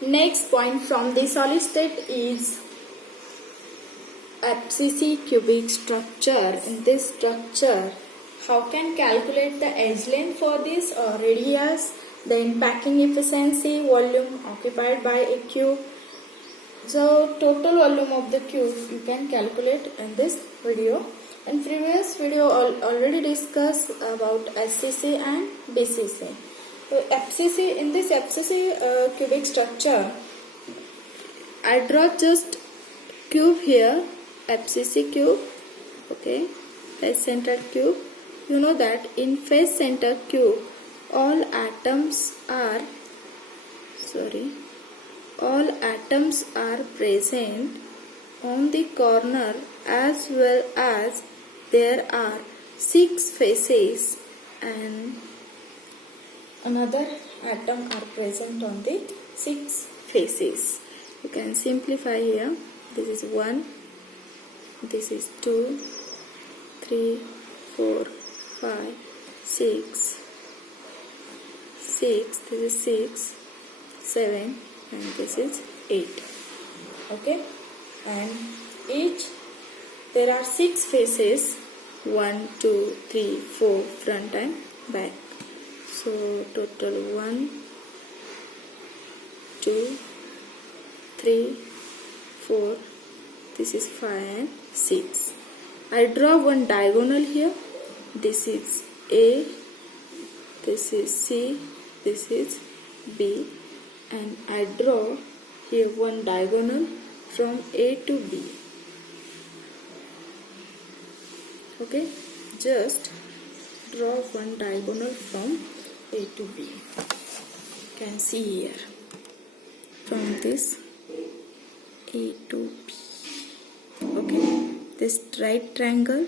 Next point from the solid state is FCC cubic structure. In this structure, how can calculate the edge length for this radius, then packing efficiency, volume occupied by a cube. So total volume of the cube you can calculate in this video. In previous video already discussed about SCC and BCC. So FCC, in this FCC cubic structure, I draw just cube here, FCC cube, okay, face centered cube. You know that in face centered cube all atoms are present on the corner, as well as there are 6 faces and another atom are present on the 6 faces. You can simplify here. This is 1, this is 2, 3, 4, 5, 6, this is 6, 7, and this is 8. Okay, and each there are 6 faces, 1, 2, 3, 4 front and back. So total 1, 2, 3, 4, this is 5 and 6. I draw one diagonal here. This is A, this is C, this is B, and I draw here one diagonal from A to B. Okay, just draw one diagonal from A to B. You can see here from this A to B. Okay, this right triangle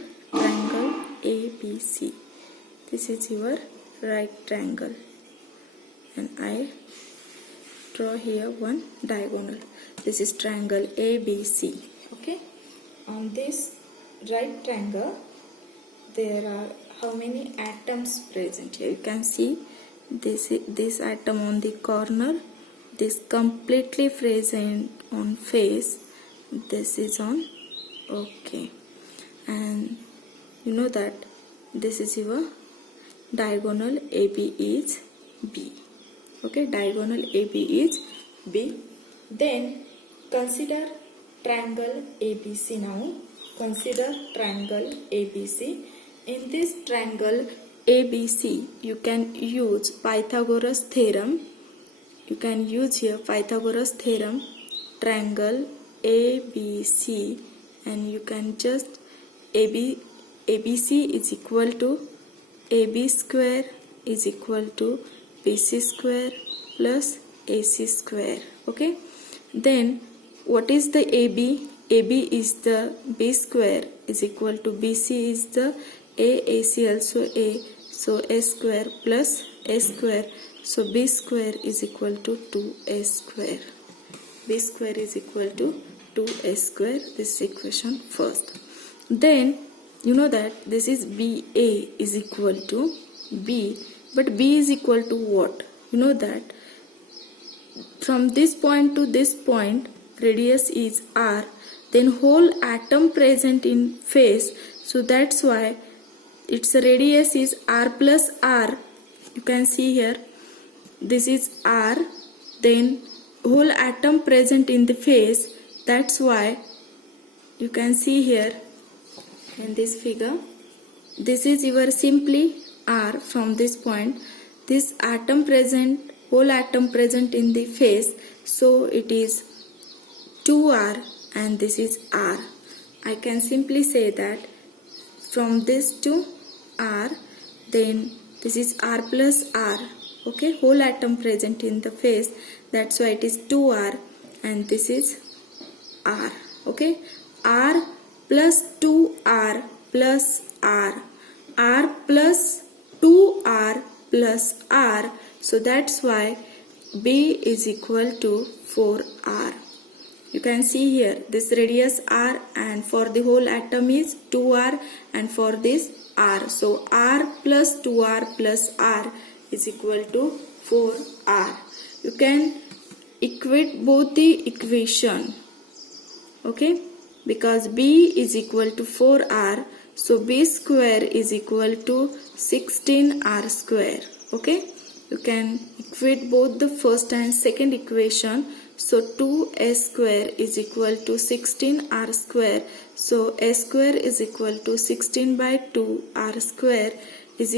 ABC. This is your right triangle, and I draw here one diagonal. This is triangle ABC. Okay, on this right triangle there are how many atoms present here? You can see this atom on the corner, this completely present on face, this is on okay, and you know that this is your diagonal AB is B. Okay, diagonal AB is B. Then consider triangle ABC now. Consider triangle ABC. In this triangle ABC, you can use Pythagoras theorem. You can use here Pythagoras theorem, triangle ABC, and you can just ABC is equal to AB square is equal to BC square plus AC square. Okay, then what is the AB? AB is the B square is equal to BC is the AC also A, so A square plus A square, so B square is equal to 2A square. B square is equal to 2A square. This is equation first. Then you know that this is BA is equal to B, but B is equal to what? You know that from this point to this point radius is R, then whole atom present in face, so that's why its radius is R plus R. You can see here this is R, then whole atom present in the face, that's why you can see here in this figure, this is your simply R. From this point this atom present, whole atom present in the face, so it is 2R, and this is R. I can simply say that from this to R, then this is R plus R. Okay, whole atom present in the face, that's why it is 2R, and this is R. Okay, R plus 2R plus R, R plus 2R plus R, so that's why B is equal to 4R. You can see here this radius R, and for the whole atom is 2R, and for this R, so R plus 2R plus R is equal to 4R. You can equate both the equation, okay, because b is equal to 4r, so b square is equal to 16r square. Okay, you can equate both the first and second equation. So 2s square is equal to 16r square, so s square is equal to 16 by 2 r square is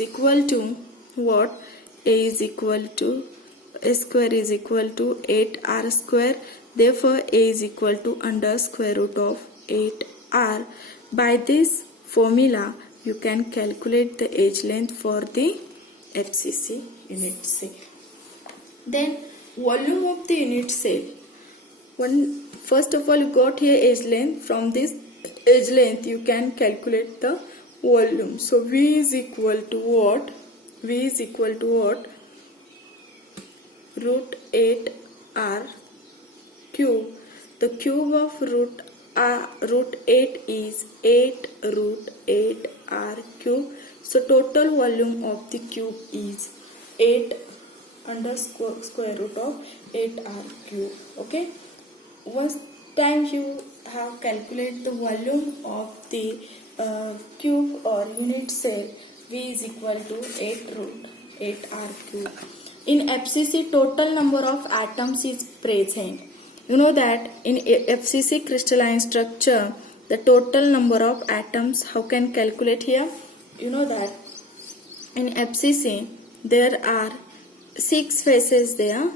equal to what? A is equal to s square is equal to 8r square. Therefore a is equal to under square root of 8r. By this formula you can calculate the edge length for the FCC unit cell. Then volume of the unit cell. First of all, you got here edge length. From this edge length you can calculate the volume. So V is equal to what? V is equal to what? Root 8r cube. The cube of root 8 is 8 root 8r cube. So total volume of the cube is 8 under square root of 8r cube. Okay, once time you have calculated the volume of the cube or unit cell, V is equal to 8 root 8r cube. In FCC, total number of atoms is present. You know that in FCC crystalline structure, the total number of atoms, how can calculate here? You know that in FCC there are 6 faces there.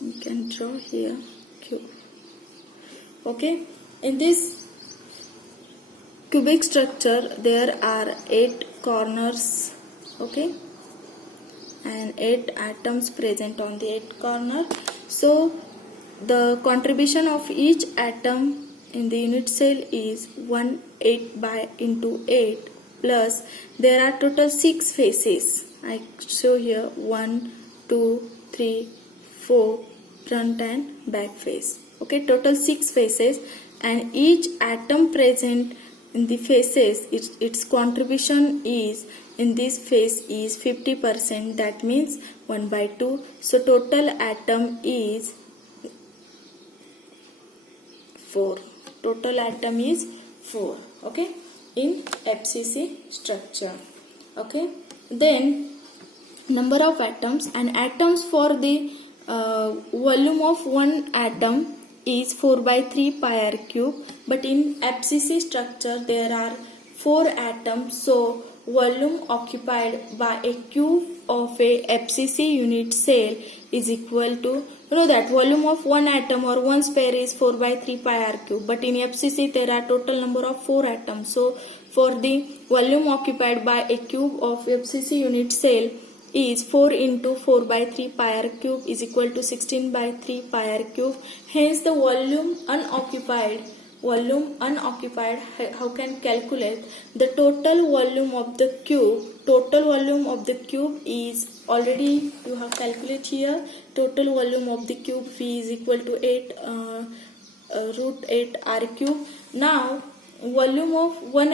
You can draw here cube. Okay, in this cubic structure there are 8 corners. Okay, and 8 atoms present on the 8 corner. So the contribution of each atom in the unit cell is 1 8 by into 8 plus there are total 6 faces. I show here 1 2 3 4 front and back face. Okay, total 6 faces, and each atom present in the faces, its contribution is in this phase is 50%, that means 1 by 2. So total atom is 4. Total atom is 4. Okay, in FCC structure. Okay, then number of atoms, and atoms for the volume of one atom is 4 by 3 pi r cube, but in FCC structure there are 4 atoms, so volume occupied by a cube of a FCC unit cell is equal to, you know that volume of one atom or one sphere is 4 by 3 pi r cube, but in FCC there are total number of 4 atoms, so for the volume occupied by a cube of FCC unit cell is 4 into 4 by 3 pi r cube is equal to 16 by 3 pi r cube. Hence the volume unoccupied, how can calculate the total volume of the cube? Total volume of the cube is already you have calculated here. Total volume of the cube V is equal to 8 root 8 r cube. Now volume of one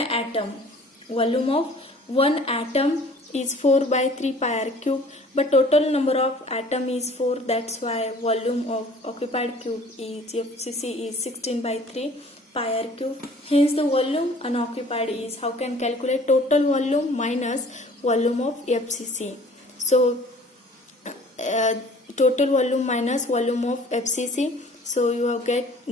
atom is 4 by 3 pi r cube, but total number of atom is 4, that's why volume of occupied cube is FCC is 16 by 3 pi r cube. Hence the volume unoccupied is, how can calculate total volume minus volume of FCC. So total volume minus volume of FCC. So you have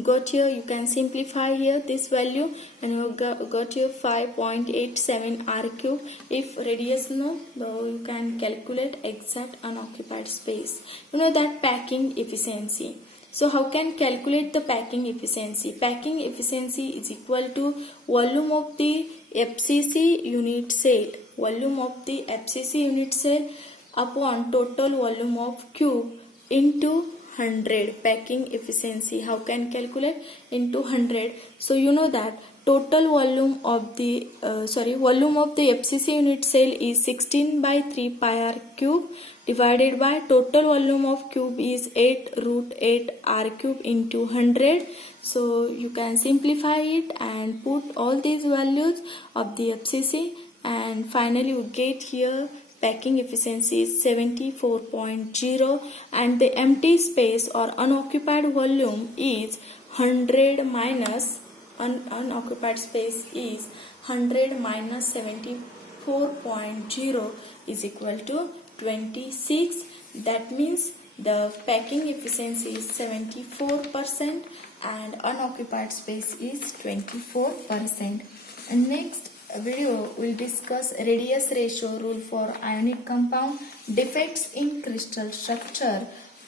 got here, you can simplify here this value, and you have got here 5.87 r cube. If radius no, you can calculate exact unoccupied space. You know that packing efficiency. So how can calculate the packing efficiency? Packing efficiency is equal to volume of the FCC unit cell. Volume of the FCC unit cell upon total volume of cube into 100. Packing efficiency, how can calculate? Into 100. So you know that total volume of the volume of the FCC unit cell is 16 by 3 pi r cube divided by total volume of cube is 8 root 8 r cube into 100. So you can simplify it and put all these values of the FCC, and finally you get here packing efficiency is 74.0 and the empty space or unoccupied volume is 100 minus unoccupied space is 100 minus 74.0 is equal to 26. That means the packing efficiency is 74% and unoccupied space is 24%. And next video will discuss radius ratio rule for ionic compound, defects in crystal structure.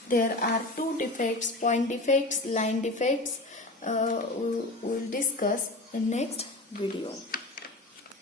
There are two defects, point defects, line defects. We will discuss in next video.